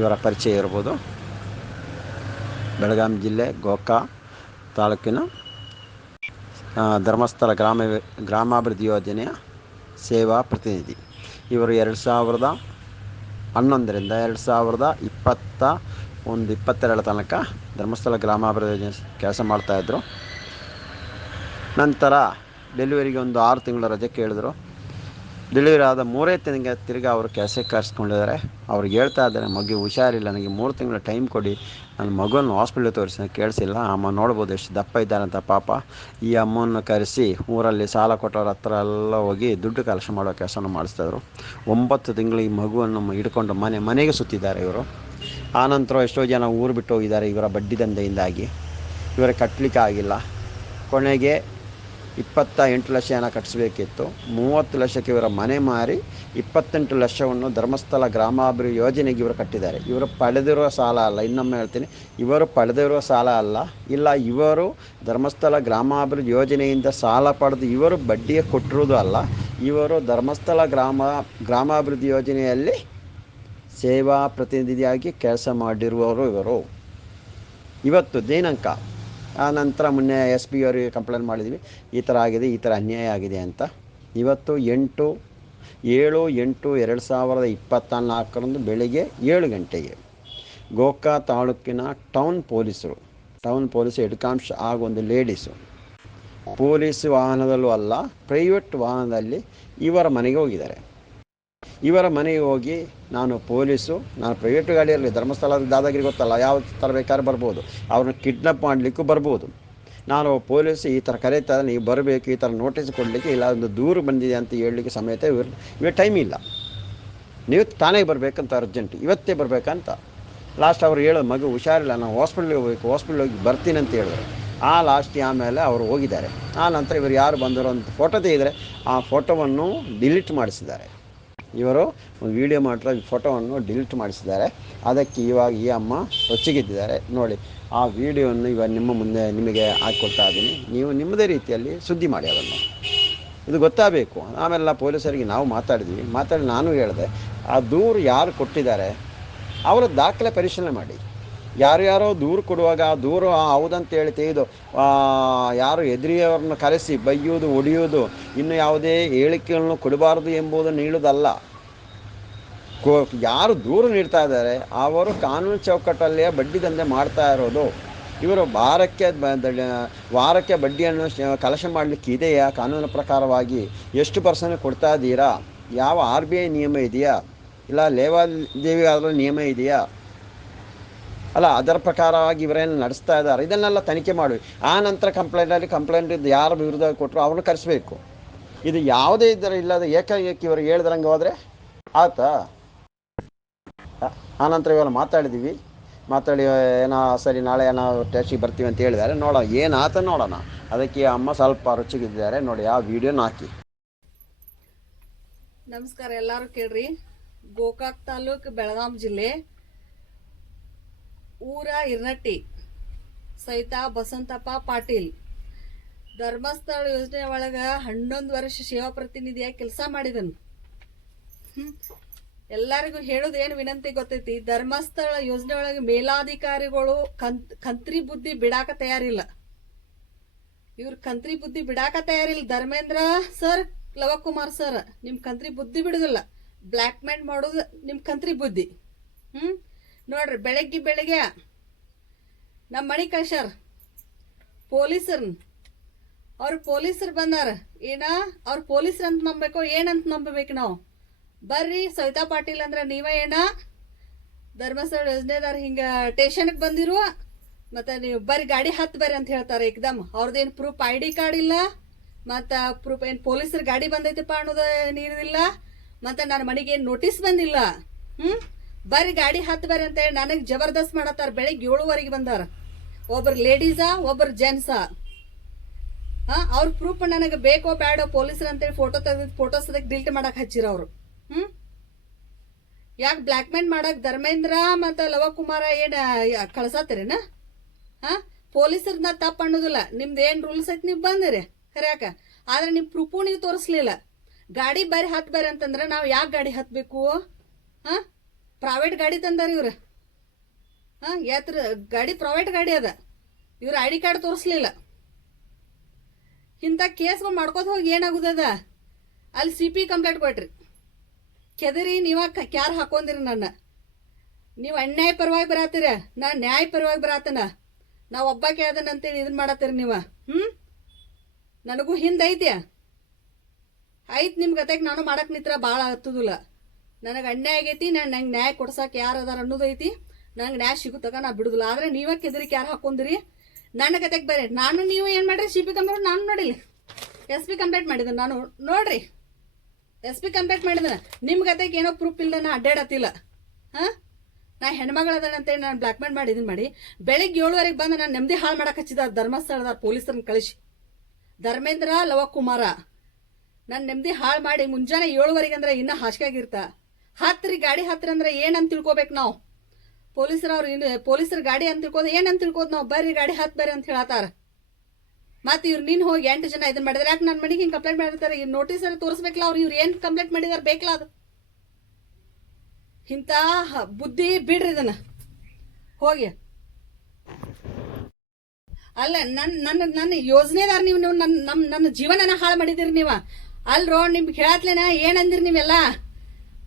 ಇವರ ಪರಿಚಯ ಇರ್ಬೋದು. ಬೆಳಗಾವಿ ಜಿಲ್ಲೆ, ಗೋಕಾ ತಾಲೂಕಿನ ಧರ್ಮಸ್ಥಳ ಗ್ರಾಮ ಗ್ರಾಮಾಭಿವೃದ್ಧಿ ಯೋಜನೆಯ ಸೇವಾ ಪ್ರತಿನಿಧಿ. ಇವರು ಎರಡು ಸಾವಿರದ ಹನ್ನೊಂದರಿಂದ ಎರಡು ಸಾವಿರದ ಇಪ್ಪತ್ತ ಒಂದು ಇಪ್ಪತ್ತೆರಡರ ತನಕ ಧರ್ಮಸ್ಥಳ ಗ್ರಾಮಾಭಿವೃದ್ಧಿ ಯೋಜನೆ ಕೆಲಸ ಮಾಡ್ತಾಯಿದ್ರು ನಂತರ ಡೆಲಿವರಿಗೆ ಒಂದು ಆರು ತಿಂಗಳ ರಜೆ ಕೇಳಿದ್ರು. ಆದ ಮೂರೇ ತಿಂಗಳಿಗೆ ತಿರ್ಗಿ ಅವರು ಕೆಲಸಕ್ಕೆ ಕರೆಸ್ಕೊಂಡಿದ್ದಾರೆ. ಅವ್ರಿಗೆ ಹೇಳ್ತಾ ಇದ್ದಾರೆ, ಮಗು ಹುಷಾರಿಲ್ಲ, ನನಗೆ ಮೂರು ತಿಂಗಳ ಟೈಮ್ ಕೊಡಿ. ನನ್ನ ಮಗುವನ್ನು ಹಾಸ್ಪಿಟ್ಲಿಗೆ ತೋರಿಸಿ ಕೇಳಿಸಿಲ್ಲ. ಅಮ್ಮ ನೋಡ್ಬೋದು ಎಷ್ಟು ದಪ್ಪ ಇದ್ದಾರಂತ ಪಾಪ. ಈ ಅಮ್ಮನ್ನು ಕರೆಸಿ ಊರಲ್ಲಿ ಸಾಲ ಕೊಟ್ಟವ್ರ ಹತ್ರ ಎಲ್ಲ ಹೋಗಿ ದುಡ್ಡು ಕಲೆಕ್ಷನ್ ಮಾಡೋ ಕೆಲಸನ ಮಾಡಿಸ್ತಾಯಿದ್ರು ಒಂಬತ್ತು ತಿಂಗಳು ಈ ಮಗುವನ್ನು ಹಿಡ್ಕೊಂಡು ಮನೆ, ಮನೆಗೆ ಸುತ್ತಿದ್ದಾರೆ ಇವರು. ಆನಂತರ ಎಷ್ಟೋ ಜನ ಊರು ಬಿಟ್ಟು ಹೋಗಿದ್ದಾರೆ, ಇವರ ಬಡ್ಡಿ ದಂಧೆಯಿಂದಾಗಿ. ಇವರ ಕಟ್ಟಲಿಕ್ಕೆ ಆಗಿಲ್ಲ. ಕೊನೆಗೆ ಇಪ್ಪತ್ತ ಎಂಟು ಲಕ್ಷ ಹಣ ಕಟ್ಟಿಸ್ಬೇಕಿತ್ತು ಮೂವತ್ತು ಲಕ್ಷಕ್ಕೆ ಇವರ ಮನೆ ಮಾರಿ ಇಪ್ಪತ್ತೆಂಟು ಲಕ್ಷವನ್ನು ಧರ್ಮಸ್ಥಳ ಗ್ರಾಮಾಭಿವೃದ್ಧಿ ಯೋಜನೆಗೆ ಇವರು ಕಟ್ಟಿದ್ದಾರೆ. ಇವರು ಪಡೆದಿರುವ ಸಾಲ ಅಲ್ಲ. ಇನ್ನೊಮ್ಮೆ ಹೇಳ್ತೀನಿ. ಇವರು ಪಡೆದಿರುವ ಸಾಲ ಅಲ್ಲ. ಇಲ್ಲ, ಇವರು ಧರ್ಮಸ್ಥಳ ಗ್ರಾಮಾಭಿವೃದ್ಧಿ ಯೋಜನೆಯಿಂದ ಸಾಲ ಪಡೆದು ಇವರು ಬಡ್ಡಿಗೆ ಕೊಟ್ಟಿರೋದು ಅಲ್ಲ. ಇವರು ಧರ್ಮಸ್ಥಳ ಗ್ರಾಮ, ಗ್ರಾಮಾಭಿವೃದ್ಧಿ ಯೋಜನೆಯಲ್ಲಿ ಸೇವಾ ಪ್ರತಿನಿಧಿಯಾಗಿ ಕೆಲಸ ಮಾಡಿರುವವರು ಇವರು. ಇವತ್ತು ದಿನಾಂಕ ಆ ನಂತರ ಮೊನ್ನೆ ಎಸ್ ಪಿ ಅವರಿಗೆ ಕಂಪ್ಲೇಂಟ್ ಮಾಡಿದ್ವಿ. ಈ ಥರ ಆಗಿದೆ, ಈ ಥರ ಅನ್ಯಾಯ ಆಗಿದೆ ಅಂತ. ಇವತ್ತು ಎಂಟು, ಏಳು, ಎಂಟು, ಎರಡು ಸಾವಿರದ ಇಪ್ಪತ್ತ ನಾಲ್ಕರಂದು ಬೆಳಿಗ್ಗೆ ಏಳು ಗಂಟೆಗೆ ಗೋಕಾ ತಾಲೂಕಿನ ಟೌನ್ ಪೊಲೀಸರು, ಟೌನ್ ಪೊಲೀಸ್ ಹೆಡ್ಕಾಂಶ ಆಗೊಂದು ಲೇಡೀಸು ಪೊಲೀಸ್ ವಾಹನದಲ್ಲೂ ಅಲ್ಲ, ಪ್ರೈವೇಟ್ ವಾಹನದಲ್ಲಿ ಇವರ ಮನೆಗೆ ಹೋಗಿದ್ದಾರೆ. ಇವರ ಮನೆಗೆ ಹೋಗಿ ನಾನು ಪೊಲೀಸು, ನಾನು ಪ್ರೈವೇಟ್ ಗಾಡಿಯಲ್ಲಿ ಧರ್ಮಸ್ಥಳ ದಾದಾಗಿರಿ ಗೊತ್ತಲ್ಲ, ಯಾವ ಥರ ಬೇಕಾದ್ರೆ ಬರ್ಬೋದು. ಅವ್ರನ್ನ ಕಿಡ್ನಾಪ್ ಮಾಡಲಿಕ್ಕೂ ಬರ್ಬೋದು. ನಾನು ಪೊಲೀಸ್, ಈ ಥರ ಕರೀತಾರೆ ನೀವು ಬರಬೇಕು, ಈ ಥರ ನೋಟಿಸ್ ಕೊಡಲಿಕ್ಕೆ ಇಲ್ಲ, ಒಂದು ದೂರು ಬಂದಿದೆ ಅಂತ ಹೇಳಲಿಕ್ಕೆ ಸಮೇತ ಇವ್ರು ಇವಾಗ ಟೈಮ್ ಇಲ್ಲ. ನೀವು ತಾನೇ ಬರಬೇಕಂತ ಅರ್ಜೆಂಟ್ ಇವತ್ತೇ ಬರಬೇಕಂತ. ಲಾಸ್ಟ್ ಅವರು ಹೇಳೋದು ಮಗು ಹುಷಾರಿಲ್ಲ, ನಾನು ಹಾಸ್ಪಿಟ್ಲಿಗೆ ಹೋಗ್ಬೇಕು ಹಾಸ್ಪಿಟ್ಲಿಗೆ ಹೋಗಿ ಬರ್ತೀನಿ ಅಂತ ಹೇಳಿದ್ರು. ಆ ಲಾಸ್ಟ್ ಆಮೇಲೆ ಅವರು ಹೋಗಿದ್ದಾರೆ. ಆ ನಂತರ ಇವರು ಯಾರು ಬಂದರು ಅಂತ ಫೋಟೋ ತೆಗೆದರೆ ಆ ಫೋಟೋವನ್ನು ಡಿಲೀಟ್ ಮಾಡಿಸಿದ್ದಾರೆ. ಇವರು ಒಂದು ವಿಡಿಯೋ ಮಾಡಿರೋ ಫೋಟೋವನ್ನು ಡಿಲೀಟ್ ಮಾಡಿಸಿದ್ದಾರೆ. ಅದಕ್ಕೆ ಇವಾಗ ಈ ಅಮ್ಮ ರೊಚ್ಚಿಗೆದ್ದಿದ್ದಾರೆ. ನೋಡಿ, ಆ ವಿಡಿಯೋವನ್ನು ಇವಾಗ ನಿಮ್ಮ ಮುಂದೆ ನಿಮಗೆ ಹಾಕ್ಕೊಡ್ತಾ ಇದ್ದೀನಿ. ನೀವು ನಿಮ್ಮದೇ ರೀತಿಯಲ್ಲಿ ಸುದ್ದಿ ಮಾಡಿ ಅದನ್ನು. ಇದು ಗೊತ್ತಾಗಬೇಕು. ಆಮೇಲೆ ಪೊಲೀಸರಿಗೆ ನಾವು ಮಾತಾಡಿದ್ವಿ. ಮಾತಾಡಿ ನಾನು ಹೇಳಿದೆ, ಆ ದೂರು ಯಾರು ಕೊಟ್ಟಿದ್ದಾರೆ, ಅವರ ದಾಖಲೆ ಪರಿಶೀಲನೆ ಮಾಡಿ. ಯಾರ್ಯಾರೋ ದೂರು ಕೊಡುವಾಗ ಆ ದೂರು ಹೌದಂತ ಹೇಳಿ ತೆಗೆದು ಯಾರು ಎದುರಿಯವ್ರನ್ನ ಕರೆಸಿ ಬೈಯೋದು ಒಡೆಯುವುದು ಇನ್ನು ಯಾವುದೇ ಹೇಳಿಕೆಗಳನ್ನು ಕೊಡಬಾರದು ಎಂಬುದನ್ನು ನೀಡುವುದಲ್ಲ ಕೋ, ಯಾರು ದೂರು ನೀಡ್ತಾ ಇದ್ದಾರೆ, ಅವರು ಕಾನೂನು ಚೌಕಟ್ಟಲ್ಲೇ ಬಡ್ಡಿ ದಂಧೆ ಮಾಡ್ತಾ ಇರೋದು. ಇವರು ವಾರಕ್ಕೆ ವಾರಕ್ಕೆ ಬಡ್ಡಿಯನ್ನು ಕಲಶ ಮಾಡಲಿಕ್ಕೆ ಇದೆಯಾ? ಕಾನೂನು ಪ್ರಕಾರವಾಗಿ ಎಷ್ಟು ಪರ್ಸೆಂಟ್ ಕೊಡ್ತಾ ಇದ್ದೀರಾ? ಯಾವ ಆರ್ ಬಿ ಐ ನಿಯಮ ಇದೆಯಾ? ಇಲ್ಲ ಲೇವಾದೇವಿ ಆದರೂ ನಿಯಮ ಇದೆಯಾ? ಅಲ್ಲ, ಅದರ ಪ್ರಕಾರವಾಗಿ ಇವರೇನು ನಡೆಸ್ತಾ ಇದ್ದಾರೆ. ಇದನ್ನೆಲ್ಲ ತನಿಖೆ ಮಾಡಿ. ಆ ನಂತರ ಕಂಪ್ಲೇಂಟಲ್ಲಿ ಕಂಪ್ಲೇಂಟ್ ಇದ್ದು ಯಾರ ವಿರುದ್ಧ ಕೊಟ್ಟರು ಅವ್ರನ್ನ ಕರೆಸಬೇಕು. ಇದು ಯಾವುದೇ ಇದ್ದರೆ ಇಲ್ಲದ ಏಕಾಏಕಿ ಇವರು ಹೇಳ್ದಂಗೆ ಹೋದರೆ ಆತ ಆನಂತರ ಇವಾಗ ಮಾತಾಡಿದ್ದೀವಿ ಮಾತಾಡಿ ಏನೋ ಸರಿ, ನಾಳೆ ಏನೋ ಟೆಸ್ಟಿಗೆ ಬರ್ತೀವಿ ಅಂತ ಹೇಳಿದ್ದಾರೆ. ನೋಡೋಣ, ಏನು ಆತ ನೋಡೋಣ. ಅದಕ್ಕೆ ಅಮ್ಮ ಸ್ವಲ್ಪ ರುಚಿಗಿದ್ದಾರೆ. ನೋಡಿ, ಆ ವಿಡಿಯೋನ ಹಾಕಿ. ನಮಸ್ಕಾರ, ಎಲ್ಲರೂ ಕೇಳ್ರಿ. ಗೋಕಾಕ್ ತಾಲೂಕ್ ಬೆಳಗಾಂ ಜಿಲ್ಲೆ ಊರ ಇರ್ನಟ್ಟಿ ಸಹಿತ ಬಸಂತಪ್ಪ ಪಾಟೀಲ್. ಧರ್ಮಸ್ಥಳ ಯೋಜನೆ ಒಳಗೆ ಹನ್ನೊಂದು ವರ್ಷ ಸೇವಾ ಪ್ರತಿನಿಧಿಯಾಗಿ ಕೆಲಸ ಮಾಡಿದನು. ಎಲ್ಲರಿಗೂ ಹೇಳೋದು ಏನು ವಿನಂತಿ ಗೊತ್ತೈತಿ? ಧರ್ಮಸ್ಥಳ ಯೋಜನೆ ಒಳಗೆ ಮೇಲಾಧಿಕಾರಿಗಳು ಕಂತ್ ಕಂತ್ರಿ ಬುದ್ಧಿ ಬಿಡಾಕ ತಯಾರಿಲ್ಲ. ಇವ್ರ ಕಂತ್ರಿ ಬುದ್ಧಿ ಬಿಡಾಕ ತಯಾರಿಲ್ಲ. ಧರ್ಮೇಂದ್ರ ಸರ್, ಲವಕುಮಾರ್ ಸರ್, ನಿಮ್ ಕಂತ್ರಿ ಬುದ್ಧಿ ಬಿಡುದಿಲ್ಲ. ಬ್ಲ್ಯಾಕ್ ಮೇಲ್ ಮಾಡೋದು ನಿಮ್ ಕಂತ್ರಿ ಬುದ್ಧಿ. ಹ್ಮ್. ನೋಡ್ರಿ, ಬೆಳಗ್ಗೆ ಬೆಳಗ್ಗೆ ನಮ್ಮ ಮಣಿ ಕಳ್ಸ್ಯಾರ ಪೊಲೀಸರ್ನ, ಅವ್ರು ಪೊಲೀಸರು ಬಂದಾರ. ಏನ, ಅವ್ರು ಪೊಲೀಸರು ಅಂತ ನಂಬಬೇಕು ಏನಂತ ನಂಬಬೇಕು ನಾವು? ಬರ್ರಿ, ಸವಿತಾ ಪಾಟೀಲ್ ಅಂದ್ರೆ ನೀವ ಏನ? ಧರ್ಮಸ್ಥಳ ಯೋಜನೆದಾರ ಹಿಂಗ ಸ್ಟೇಷನ್ಗೆ ಬಂದಿರು. ಮತ್ತು ನೀವು ಬರ್ರಿ, ಗಾಡಿ ಹತ್ತು ಬರ್ರಿ ಅಂತ ಹೇಳ್ತಾರೆ ಏಕ್ದಮ್ ಅವ್ರದ್ದೇನು ಪ್ರೂಫ್ ಐ ಡಿ ಕಾರ್ಡ್ ಇಲ್ಲ. ಮತ್ತು ಪ್ರೂಫ್ ಏನು ಪೊಲೀಸರ ಗಾಡಿ ಬಂದೈತಪ್ಪ ಅನ್ನೋದು ನೀರಿಲ್ಲ ಮತ್ತು ನನ್ನ ಮನೆಗೆ ಏನು ನೋಟಿಸ್ ಬಂದಿಲ್ಲ. ಹ್ಞೂ ಬರ್ರಿ ಗಾಡಿ ಹತ್ತು ಬರ್ರಿ ಅಂತೇಳಿ ನನಗೆ ಜಬರ್ದಸ್ತ್ ಮಾಡತ್ತಾರ. ಬೆಳಿಗ್ಗೆ ಏಳುವರೆಗೆ ಬಂದಾರ. ಒಬ್ರು ಲೇಡೀಸಾ ಒಬ್ರು ಜೆಂಟ್ಸಾ ಹಾ, ಅವ್ರ ಪ್ರೂಫ್ ನನಗೆ ಬೇಕೋ ಬೇಡೋ ಪೊಲೀಸರು ಅಂತೇಳಿ ಫೋಟೋ ತೆಗೆದು ಫೋಟೋಸ್ ಅದಕ್ಕೆ ಡಿಲೀಟ್ ಮಾಡಕ್ ಹಚ್ಚಿರ ಅವರು. ಹ್ಮ್? ಯಾಕೆ ಬ್ಲ್ಯಾಕ್ ಮೇಲ್ ಮಾಡಕ್ ಧರ್ಮೇಂದ್ರ ಮತ್ತು ಲವಕುಮಾರ ಏನ ಕಳ್ಸತ್ತೀರೇನ? ಹಾ ಪೊಲೀಸರನ್ನ ತಪ್ಪು ಅನ್ನೋದಿಲ್ಲ. ನಿಮ್ದು ಏನು ರೂಲ್ಸ್ ಐತಿ ನೀವು ಬಂದಿರಿ. ಕರ್ಯಾಕ ಆದ್ರೆ ನಿಮ್ಮ ಪ್ರೂಫು ನೀವು ತೋರಿಸ್ಲಿಲ್ಲ. ಗಾಡಿ ಬರ್ರಿ ಹತ್ತು ಬರ್ರಿ ಅಂತಂದ್ರೆ ನಾವು ಯಾಕೆ ಗಾಡಿ ಹತ್ತಬೇಕು ಹಾ? ಪ್ರೈವೇಟ್ ಗಾಡಿ ತಂದಾರ ಇವ್ರು. ಹಾಂ, ಯಾತ್ರ, ಗಾಡಿ ಪ್ರೈವೇಟ್ ಗಾಡಿ ಅದ. ಇವ್ರ ಐ ಡಿ ಕಾರ್ಡ್ ತೋರಿಸ್ಲಿಲ್ಲ. ಇಂಥ ಕೇಸ್ಗಳು ಮಾಡ್ಕೋತ ಹೋಗಿ ಏನಾಗುದದ? ಅಲ್ಲಿ ಸಿ ಪಿ ಕಂಪ್ಲೇಂಟ್ ಕೊಟ್ರಿ. ಕೆದರಿ, ನೀವ ಕ್ಯಾರ್ ಹಾಕೊಂದಿರಿ ನನ್ನ. ನೀವು ಅನ್ಯಾಯ ಪರವಾಗಿ ಬರತ್ತೀರ? ನಾ ನ್ಯಾಯ ಪರವಾಗಿ ಬರತ್ತನ? ನಾ ಒಬ್ಬಾಕೆ ಅದನ್ನ ಅಂತೇಳಿ ಇದನ್ನ ಮಾಡತ್ತೀರಿ ನೀವು? ಹ್ಞೂ ನನಗೂ ಹಿಂದೆ ಐತ್ಯಾ? ಐತ್ ನಿಮ್ಮ ಗತೆಗೆ ನಾನು ಮಾಡಕ್ಕೆ ನಿತ್ರ ಭಾಳ ಹತ್ತುದಿಲ್ಲ. ನನಗೆ ಅನ್ಯಾಯ ಆಗೈತಿ ನಾನು ನಂಗೆ ನ್ಯಾಯ ಕೊಡ್ಸಕ್ಕೆ ಯಾರು ಅದಾರ ಅನ್ನೋದೈತಿ ನಂಗೆ ನ್ಯಾಯ ಸಿಗುತ್ತಾಗ ನಾ ಬಿಡುದಿಲ್ಲ. ಆದರೆ ನೀವೇ ಕೆದರಿಕೆ ಯಾರು ಹಾಕೊಂಡಿರಿ ನನ್ನ ಕತೆಗೆ ಬೇರೆ ನಾನು ನೀವು ಏನು ಮಾಡ್ರಿ? ಸಿ ಪಿ ನಾನು ನೋಡಿಲ್ಲ. ಎಸ್ ಪಿ ಕಂಪ್ಲೇಂಟ್ ಮಾಡಿದ್ದೆ ನಾನು ನೋಡ್ರಿ. ಎಸ್ ಪಿ ಕಂಪ್ಲೇಂಟ್ ಮಾಡಿದ್ರೆ ನಿಮ್ಮ ಕತೆಗೆ ಏನೋ ಪ್ರೂಫ್ ಇಲ್ಲ, ನಾ ಅಡ್ಡಾಡತ್ತಿಲ್ಲ. ಹಾಂ? ನಾ ಹೆಣ್ಮಗಳದಾನ ಅಂತೇಳಿ ನಾನು ಬ್ಲ್ಯಾಕ್ ಮೇಲ್ ಮಾಡಿ ಇದನ್ನ ಮಾಡಿ. ಬೆಳಿಗ್ಗೆ ಏಳುವರೆಗೆ ಬಂದು ನಾನು ನೆಮ್ಮದಿ ಹಾಳು ಮಾಡಕ್ಕೆ ಹಚ್ಚಿದ ಧರ್ಮಸ್ಥಳದ ಪೊಲೀಸರನ್ನ ಕಳಿಸಿ. ಧರ್ಮೇಂದ್ರ ಲವಕುಮಾರ. ನಾನು ನೆಮ್ಮದಿ ಹಾಳು ಮಾಡಿ ಮುಂಜಾನೆ ಏಳುವರೆಗೆ ಅಂದ್ರೆ ಇನ್ನೂ ಹಾಸಿಗೆಯಾಗಿರ್ತ ಹತ್ರಿ ಗಾಡಿ ಹತ್ತಿರ ಅಂದ್ರೆ ಏನಂತ ತಿಳ್ಕೊಬೇಕು ನಾವು? ಪೊಲೀಸರ ಅವ್ರು ಇನ್ನು, ಪೊಲೀಸರ ಗಾಡಿ ಅಂತ ತಿಳ್ಕೋದು ಏನಂತ ತಿಳ್ಕೋದು ನಾವು? ಬರ್ರಿ ಗಾಡಿ ಹತ್ತು ಬರ್ರಿ ಅಂತ ಹೇಳತ್ತಾರ. ಮತ್ತೆ ಇವ್ರು ನೀನು ಹೋಗಿ ಎಂಟು ಜನ ಇದನ್ನ ಮಾಡಿದ್ರೆ. ಯಾಕೆ ನನ್ನ ಮನೆಗೆ ಹಿಂಗೆ ಕಂಪ್ಲೇಂಟ್ ಮಾಡಿರ್ತಾರೆ? ಈ ನೋಟಿಸ್ ಅಲ್ಲಿ ತೋರಿಸ್ಬೇಕಲ್ಲ ಅವ್ರು, ಇವ್ರು ಏನು ಕಂಪ್ಲೇಂಟ್ ಮಾಡಿದಾರೆ ಬೇಕಲ್ಲ ಅದು? ಇಂಥ ಬುದ್ಧಿ ಬಿಡ್ರಿ ಇದನ್ನ. ಹೋಗಿ. ಅಲ್ಲ ನನ್ನ ನನ್ನ ನನ್ನ ಯೋಜನೆದಾರ ನೀವು ನೀವು ನನ್ನ ನಮ್ಮ ನನ್ನ ಜೀವನನ ಹಾಳು ಮಾಡಿದಿರಿ ನೀವು. ಅಲ್ರೋ, ನಿಮ್ಗೆ ಹೇಳತ್ಲೇನ? ಏನಂದಿರಿ ನೀವೆಲ್ಲ?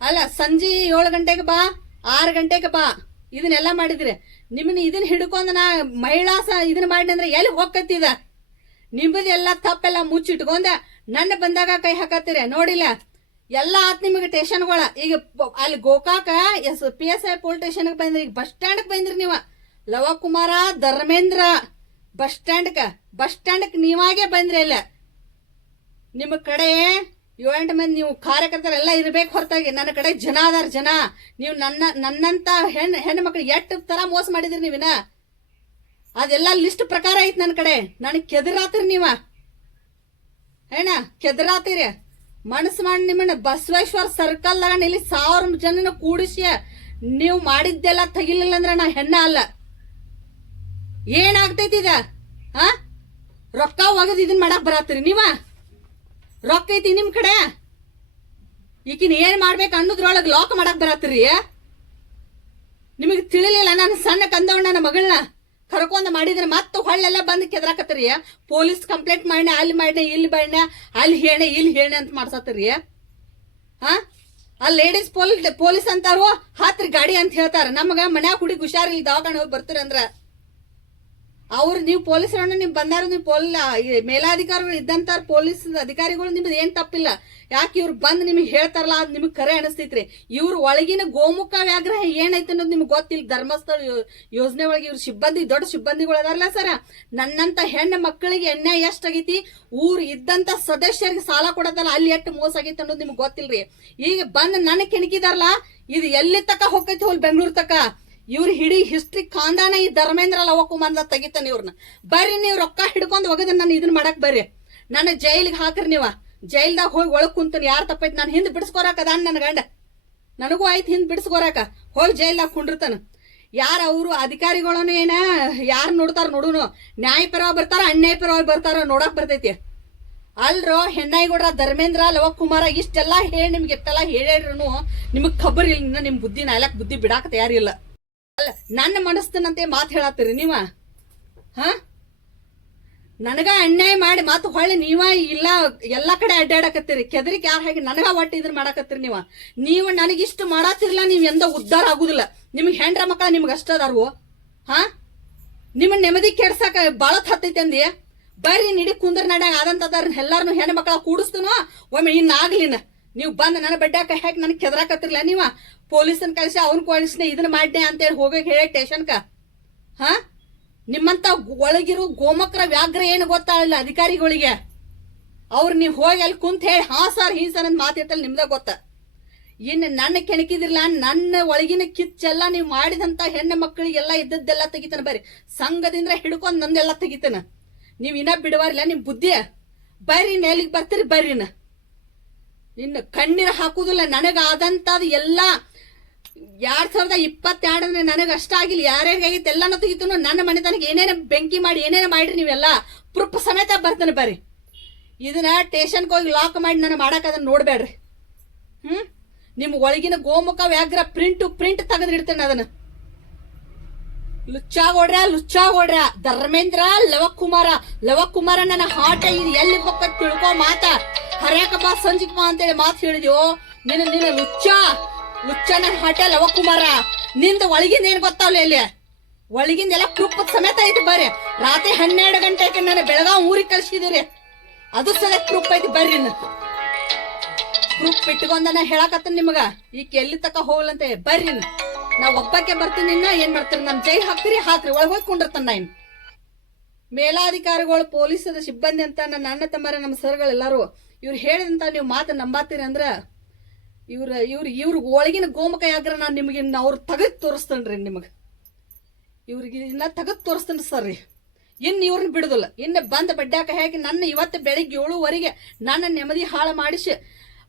ಅಲ್ಲ, ಸಂಜೆ ಏಳು ಗಂಟೆಗೆ ಬಾ, ಆರು ಗಂಟೆಗೆ ಬಾ. ಇದನ್ನೆಲ್ಲ ಮಾಡಿದ್ರೆ ನಿಮ್ಮನ್ನ ಇದನ್ನ ಹಿಡ್ಕೊಂಡು ನಾ ಮಹಿಳಾ ಸ ಇದನ್ನ ಮಾಡಿ ಅಂದ್ರೆ ಎಲ್ಲಿ ಹೋಗತ್ತಿದ ನಿಮ್ಮದೆಲ್ಲ ತಪ್ಪೆಲ್ಲ ಮುಚ್ಚಿಟ್ಕೊಂಡ ನನ್ನ ಬಂದಾಗ ಕೈ ಹಾಕತ್ತೀರಿ. ನೋಡಿಲ್ಲ. ಎಲ್ಲ ಆತ್ ನಿಮಗೆ ಟೇಷನ್ಗಳ. ಈಗ ಅಲ್ಲಿ Gokak S P S I police ಸ್ಟೇಷನ್ಗೆ ಬಂದ್ರಿ. ಈಗ ಬಸ್ ಸ್ಟ್ಯಾಂಡ್ಗೆ ಬಂದ್ರಿ ನೀವು. ಲವಕುಮಾರ, ಧರ್ಮೇಂದ್ರ, ಬಸ್ ಸ್ಟ್ಯಾಂಡ್ಗೆ. ಬಸ್ ಸ್ಟ್ಯಾಂಡ್ಗೆ ನೀವಾಗೆ ಬಂದ್ರಿ ಇಲ್ಲ ನಿಮ್ಮ ಕಡೆ ಏಳೆಂಟು ಮಂದಿ ನೀವು ಕಾರ್ಯಕರ್ತರೆಲ್ಲ ಇರ್ಬೇಕು ಹೊರತಾಗಿ. ನನ್ನ ಕಡೆ ಜನ ಅದಾರ ಜನ. ನೀವು ನನ್ನ, ನನ್ನಂತ ಹೆಣ್ಣು ಹೆಣ್ಣು ಮಕ್ಳು ಎಷ್ಟು ತರ ಮೋಸ ಮಾಡಿದ್ರಿ ನೀವಿನ? ಅದೆಲ್ಲ ಲಿಸ್ಟ್ ಪ್ರಕಾರ ಐತೆ ನನ್ನ ಕಡೆ. ನನಗೆ ಕೆದರಾತಿರಿ ನೀವ? ಏನ? ಕೆದರಾತಿರಿ? ಮನಸ್ಸು ಮಾಡಿ ನಿಮ್ಮನ್ನ ಬಸವೇಶ್ವರ ಸರ್ಕಲ್ದಾಗ ಇಲ್ಲಿ ಸಾವಿರ ಜನನ ಕೂಡಿಸಿ ನೀವು ಮಾಡಿದ್ದೆಲ್ಲ ತೆಗಿಲಿಲ್ಲ ಅಂದ್ರೆ ನಾ ಹೆಣ್ಣ ಅಲ್ಲ. ಏನಾಗ್ತೈತಿ ಇದ? ರೊಕ್ಕ ಒಗದ್ ಇದನ್ನ ಮಾಡಕ್ ಬರತ್ತೀರಿ ನೀವ? ರೊಕ್ಕ ಐತಿ ನಿಮ್ಮ ಕಡೆ? ಈಕಿನ ಏನ್ ಮಾಡ್ಬೇಕು ಅನ್ನೋದ್ರೊಳಗೆ ಲಾಕ್ ಮಾಡಕ್ ಬರತ್ತೀರಿ ನಿಮಗೆ ತಿಳಿಲಿಲ್ಲ, ನಾನು ಸಣ್ಣ ಕಂದವಣ್ಣ ನನ್ನ ಮಗಳನ್ನ ಕರ್ಕೊಂಡು ಮಾಡಿದ್ರೆ ಮತ್ತೆ ಹೊಳ್ಳೆಲ್ಲ ಬಂದು ಕೆದ್ರಾಕತ್ತೀರಿ ಪೊಲೀಸ್ ಕಂಪ್ಲೇಂಟ್ ಮಾಡಿ ಅಲ್ಲಿ ಮಾಡಿ ಇಲ್ಲಿ ಮಾಡಿ ಅಲ್ಲಿ ಹೇಣೆ ಇಲ್ಲಿ ಹೇಣೆ ಅಂತ ಮಾಡ್ಸತ್ತೀರಿ ಹಾ? ಅಲ್ಲಿ ಲೇಡೀಸ್ ಪೊಲೀಸ್ ಪೊಲೀಸ್ ಅಂತಾರು, ಹಾತ್ರಿ ಗಾಡಿ ಅಂತ ಹೇಳ್ತಾರ. ನಮಗೆ ಮನ್ಯಾಗ ಹುಡುಗಿ ಹುಷಾರಿಲ್ಲ ದವಾಖಾನೆ ಹೋಗಿ ಬರ್ತೀರಂದ್ರ. ಅವ್ರು ನೀವು ಪೊಲೀಸರನ್ನ ನೀವು ಬಂದಾರ, ನೀವು ಪೊಲ್ ಮೇಲಾಧಿಕಾರಿಗಳು ಇದ್ದಂತ ಪೊಲೀಸ್ ಅಧಿಕಾರಿಗಳು ನಿಮ್ದು ಏನ್ ತಪ್ಪಿಲ್ಲ. ಯಾಕೆ ಇವ್ರು ಬಂದು ನಿಮಗೆ ಹೇಳ್ತಾರಲ್ಲ, ಅದ್ ನಿಮಗೆ ಕರೆ ಅನಿಸ್ತೈತ್ರಿ. ಇವ್ರ ಒಳಗಿನ ಗೋಮುಖ ವ್ಯಾಗ್ರಹ ಏನೈತೆ ಅನ್ನೋದು ನಿಮ್ಗೆ ಗೊತ್ತಿಲ್ಲ. ಧರ್ಮಸ್ಥಳ ಯೋಜನೆ ಒಳಗೆ ಇವ್ರ ಸಿಬ್ಬಂದಿ, ದೊಡ್ಡ ಸಿಬ್ಬಂದಿಗಳು ಅದಾರಲ್ಲ ಸರ. ನನ್ನಂತ ಹೆಣ್ಣು ಮಕ್ಕಳಿಗೆ ಅನ್ಯಾಯ ಎಷ್ಟಾಗೈತಿ? ಊರ್ ಇದ್ದಂತ ಸದಸ್ಯರಿಗೆ ಸಾಲ ಕೊಡೋದಲ್ಲ, ಅಲ್ಲಿ ಎಷ್ಟು ಮೋಸ ಆಗೈತೆ ಅನ್ನೋದು ನಿಮ್ಗೆ ಗೊತ್ತಿಲ್ರಿ. ಈಗ ಬಂದು ನನಗೆ ಕೆಣಕಿದಾರಲ್ಲ, ಇದು ಎಲ್ಲಿ ತಕ ಹೋಗೈತಿ ಹೋಲ್ ಬೆಂಗಳೂರು ತಕ? ಇವ್ರ ಹಿಡಿ ಹಿಸ್ಟ್ರಿ ಕಾಂದಾನ ಈ ಧರ್ಮೇಂದ್ರ ಲವಕುಮಾರ್ನ ತೆಗಿತಾನೆ ಇವ್ರನ್ನ ಬರ್ರಿ ನೀವು ರೊಕ್ಕ ಹಿಡ್ಕೊಂಡು ಹೋಗದ ನಾನು ಇದನ್ನ ಮಾಡಕ್ ಬರ್ರಿ. ನನ್ನ ಜೈಲಿಗೆ ಹಾಕ್ರಿ ನೀವ. ಜೈಲ್ದಾಗ ಹೋಗಿ ಒಳಗೆ ಕುಂತೀನಿ ಯಾರು ತಪ್ಪೈತಿ? ನಾನು ಹಿಂದೆ ಬಿಡಿಸ್ಕೊರಾಕ ಅದಾನ ನನ್ನ ಗಂಡ. ನನಗೂ ಆಯ್ತು ಹಿಂದೆ ಬಿಡಿಸ್ಕೊರಾಕ. ಹೋಗಿ ಜೈಲ್ದಾಗ ಕುಂಡಿರ್ತಾನ. ಯಾರು ಅವರು ಅಧಿಕಾರಿಗಳನ್ನು ಏನ? ಯಾರು ನೋಡ್ತಾರ ನೋಡುನು. ನ್ಯಾಯಪರವಾಗಿ ಬರ್ತಾರ ಅನ್ಯಾಯಪರವಾಗಿ ಬರ್ತಾರ ನೋಡಕ್ ಬರ್ತೈತಿ. ಅಲ್ರೋ ಹೆಣ್ಣಾಯಿಗೌಡ್ರ ಧರ್ಮೇಂದ್ರ ಲವಕುಮಾರ ಇಷ್ಟೆಲ್ಲ ಹೇಳಿ ನಿಮ್ಗೆ ಎಷ್ಟೆಲ್ಲ ಹೇಳಿದ್ರು ನಿಮಗೆ ಖಬರ್ ಇಲ್ಲ ನಿಮ್ಮ ನಿಮ್ ಬುದ್ಧಿ ನಾಲ್ಕು ಬುದ್ಧಿ ಬಿಡಾಕ ತಯಾರಿಲ್ಲ. ಅಲ್ಲ, ನನ್ನ ಮನಸ್ತನಂತೆ ಮಾತು ಹೇಳತ್ತೀರಿ ನೀವ? ಹಾ? ನನಗ ಅನ್ಯಾಯ ಮಾಡಿ ಮಾತು ಹೊಳ್ಳಿ ನೀವ ಇಲ್ಲ, ಎಲ್ಲಾ ಕಡೆ ಅಡ್ಡಾಡಕತ್ತೀರಿ. ಕೆದರಿಕೆ ಯಾರು ಹಾಗೆ ನನಗ ಒಟ್ಟು ಇದ್ರ ಮಾಡಾಕತ್ತೀರಿ ನೀವ? ನೀವು ನನಗಿಷ್ಟು ಮಾಡತ್ತಿರ್ಲ ನೀವ್ ಎಂದ ಉದ್ಧಾರ ಆಗುದಿಲ್ಲ. ನಿಮ್ಗೆ ಹೆಂಡ್ರ ಮಕ್ಕಳ ನಿಮ್ಗೆ ಅಷ್ಟ ಅದಾರು ಹಾ? ನಿಮ್ಮ ನೆಮ್ಮದಿ ಕೆಡ್ಸಕ ಬಾಳ ಹತ್ತೈತಿ ಅಂದಿ? ಬರ್ರಿ ನಿಡಿ ಕುಂದ್ರ ನಡ್ಯಾಗ ಆದಂತದಾರ ಎಲ್ಲಾರನು ಹೆಣ್ಣು ಮಕ್ಕಳ ಕೂಡಿಸ್ತನೋ? ಒಮ್ಮೆ ಇನ್ನಾಗ್ಲಿನ ನೀವು ಬಂದು ನನ್ನ ಬೆಡ್ಡಾಕ ಹೇಗೆ ನನಗೆ ಕೆದರಾಕತ್ತಿರ್ಲ ನೀವ? ಪೊಲೀಸನ್ ಕಳಿಸಿ ಅವ್ನ ಕಳಿಸ್ನೆ ಇದನ್ನ ಮಾಡ್ನೆ ಅಂತೇಳಿ ಹೋಗಕ್ ಹೇಳಿ ಟೇಷನ್ಕ ಹ? ನಿಮ್ಮಂತ ಒಳಗಿರೋ ಗೋಮಕ್ರ ವ್ಯಾಘ್ರ ಏನು ಗೊತ್ತಾಗಲ್ಲ ಅಧಿಕಾರಿಗಳಿಗೆ. ಅವ್ರು ನೀವು ಹೋಗಿ ಅಲ್ಲಿ ಕುಂತ ಹೇಳಿ, ಹಾ ಸರ್, ಹೀ ಸರ್ ಅಂತ ಮಾತಿರ್ತಲ್ಲ ನಿಮ್ದ ಗೊತ್ತ. ಇನ್ನು ನನ್ನ ಕೆಣಕಿದಿರ್ಲ, ನನ್ನ ಒಳಗಿನ ಕಿಚ್ಚೆಲ್ಲ ನೀವು ಮಾಡಿದಂತ ಹೆಣ್ಣು ಮಕ್ಕಳಿಗೆಲ್ಲ ಇದ್ದದ್ದೆಲ್ಲ ತೆಗಿತಾನೆ ಬರ್ರಿ. ಸಂಘದಿಂದ ಹಿಡ್ಕೊಂಡು ನಂದೆಲ್ಲ ತೆಗಿತಾನ. ನೀವು ಇನ್ನ ಬಿಡವಾರಿಲ್ಲ ನಿಮ್ಮ ಬುದ್ಧಿ ಬರ್ರಿ ನೆಲಿಗೆ ಬರ್ತೀರಿ, ಬರ್ರಿನ. ಇನ್ನು ಕಣ್ಣೀರು ಹಾಕುದಿಲ್ಲ ನನಗಾದಂಥದ್ದು ಎಲ್ಲ ಎರಡು ಸಾವಿರದ ಇಪ್ಪತ್ತೆರಡು ಅಂದ್ರೆ ನನಗೆ ಅಷ್ಟ ಆಗಿಲ್ಲ. ಯಾರ್ಯಾರಿಗಾಗಿತ್ತು ಎಲ್ಲನೂ ತೆಗಿತು ನನ್ನ ಮನೆ ತನಗೆ ಏನೇನು ಬೆಂಕಿ ಮಾಡಿ, ಏನೇನು ಮಾಡ್ರಿ ನೀವೆಲ್ಲ? ಪ್ರೂಫ್ ಸಮೇತ ಬರ್ತಾನೆ ಬರ್ರಿ. ಇದನ್ನ ಟೇಷನ್ಗೆ ಹೋಗಿ ಲಾಕ್ ಮಾಡಿ ನಾನು ಮಾಡಕ್ ಅದನ್ನ ನೋಡ್ಬೇಡ್ರಿ. ಹ್ಮ್? ನಿಮ್ ಒಳಗಿನ ಗೋಮುಖ, ವ್ಯಾಘ್ರ ಪ್ರಿಂಟು ಪ್ರಿಂಟ್ ತೆಗೆದಿಡ್ತೇನೆ ಅದನ್ನ. ಲುಚ್ಚಾ ಹೊಡ್ರ ಧರ್ಮೇಂದ್ರ ಲವಕುಮಾರ ಲವಕುಮಾರ ನನ್ನ ಹಾಟ ಇದು ಎಲ್ಲಿ ಪಕ್ಕ ತಿಳ್ಕೊ ಮಾತ. ಹರ್ಯಾಕ ಬಾ ಬಾ ಅಂತೇಳಿ ಮಾತು ಹೇಳಿದ್ಯೋ? ನಿನ್ನ ನಿನ್ನ ಲುಚ್ಚ ಲುಚ್ಚ ನನ್ನ ಹಟೆಲ್ ಲವಕುಮಾರ ನಿಂದ ಒಳಗಿಂದ ಏನ್ ಗೊತ್ತಾವ್ಲೆ ಇಲ್ಲಿ ಒಳಗಿಂದ ಎಲ್ಲ ಕೃಪದ ಸಮೇತ ಐತಿ ಬರ್ರಿ. ರಾತ್ರಿ ಹನ್ನೆರಡು ಗಂಟೆಗೆ ನಾನು ಬೆಳಗಾವ್ ಊರಿಗೆ ಕಳ್ಸಿದಿರಿ ಅದು ಸಲ ಕೃಪ್ ಐತಿ ಬರ್ರಿ ಕೃಪ್ ಇಟ್ಕೊಂಡ ನಾ ಹೇಳಕತ್ತ ನಿಮಗ. ಈಗ ಎಲ್ಲಿ ತಕ ಹೋಗ್ಲಂತೆ ಬರ್ರಿ ನ. ಒಬ್ಬಕ್ಕೆ ಬರ್ತೀನಿ ಏನ್ ಮಾಡ್ತೀರಿ? ನಮ್ ಜೈ ಹಾಕ್ತಿರಿ, ಹಾಕ್ರಿ. ಒಳಗೆ ಹೋಗಿ ಕುಂಡಿರ್ತಾನ ನಾ ಇನ್ ಮೇಲಾಧಿಕಾರಿಗಳು ಪೊಲೀಸದ ಸಿಬ್ಬಂದಿ ಅಂತ ನನ್ನ ಅಣ್ಣ, ತಮ್ಮರ, ನಮ್ಮ ಸರ್ಗಳೆಲ್ಲರೂ ಇವ್ರು ಹೇಳಿದಂತ ನೀವು ಮಾತು ನಂಬಾತೀರಿ ಅಂದ್ರ ಇವ್ರ ಇವ್ರ ಇವ್ರ ಒಳಗಿನ ಗೋಮಕ ಯಾಗ್ರ ನಾನು ನಿಮಗೆ ಅವ್ರು ತೋರಿಸ್ತೇನೆ ರೀ ನಿಮಗೆ. ಇವ್ರಿಗೆ ಇನ್ನ ತಗದ್ ತೋರಿಸ್ತೇನೆ ಸರ್ ರೀ. ಇನ್ನು ಇವ್ರನ್ನ ಬಿಡುದಿಲ್ಲ. ಇನ್ನು ಬಂದ ಬಡ್ಡ್ಯಾಕ ಹಾಕಿ ನನ್ನ ಇವತ್ತು ಬೆಳಿಗ್ಗೆ ಏಳುವರೆಗೆ ನನ್ನ ನೆಮ್ಮದಿ ಹಾಳು ಮಾಡಿಸಿ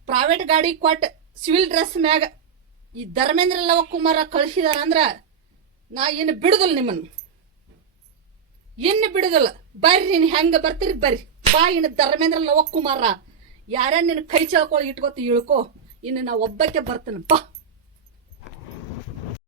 ಪ್ರೈವೇಟ್ ಗಾಡಿ ಕೊಟ್ಟು ಸಿವಿಲ್ ಡ್ರೆಸ್ ಮ್ಯಾಗ ಈ ಧರ್ಮೇಂದ್ರ ಲವಕುಮಾರ ಕಳಿಸಿದಾರ ಅಂದ್ರೆ ನಾ ಇನ್ನು ಬಿಡುದಿಲ್ಲ ನಿಮ್ಮನ್ನು. ಇನ್ನು ಬಿಡುದಿಲ್ಲ. ಬರ್ರಿ, ನೀನು ಹೆಂಗ ಬರ್ತೀರಿ ಬರ್ರಿ. ಬಾ ಇನ್ನು ಧರ್ಮೇಂದ್ರ ಲವಕುಮಾರ ಯಾರ್ಯಾರು ನಿನ್ನ ಕೈ ಚಳ್ಕೊಳ್ಳಿ ಇಟ್ಕೊತಿ ಇಳ್ಕೊ. ಇನ್ನು ನಾ ಒಬ್ಬಕ್ಕೆ ಬರ್ತೇನೆ. ಬಾ.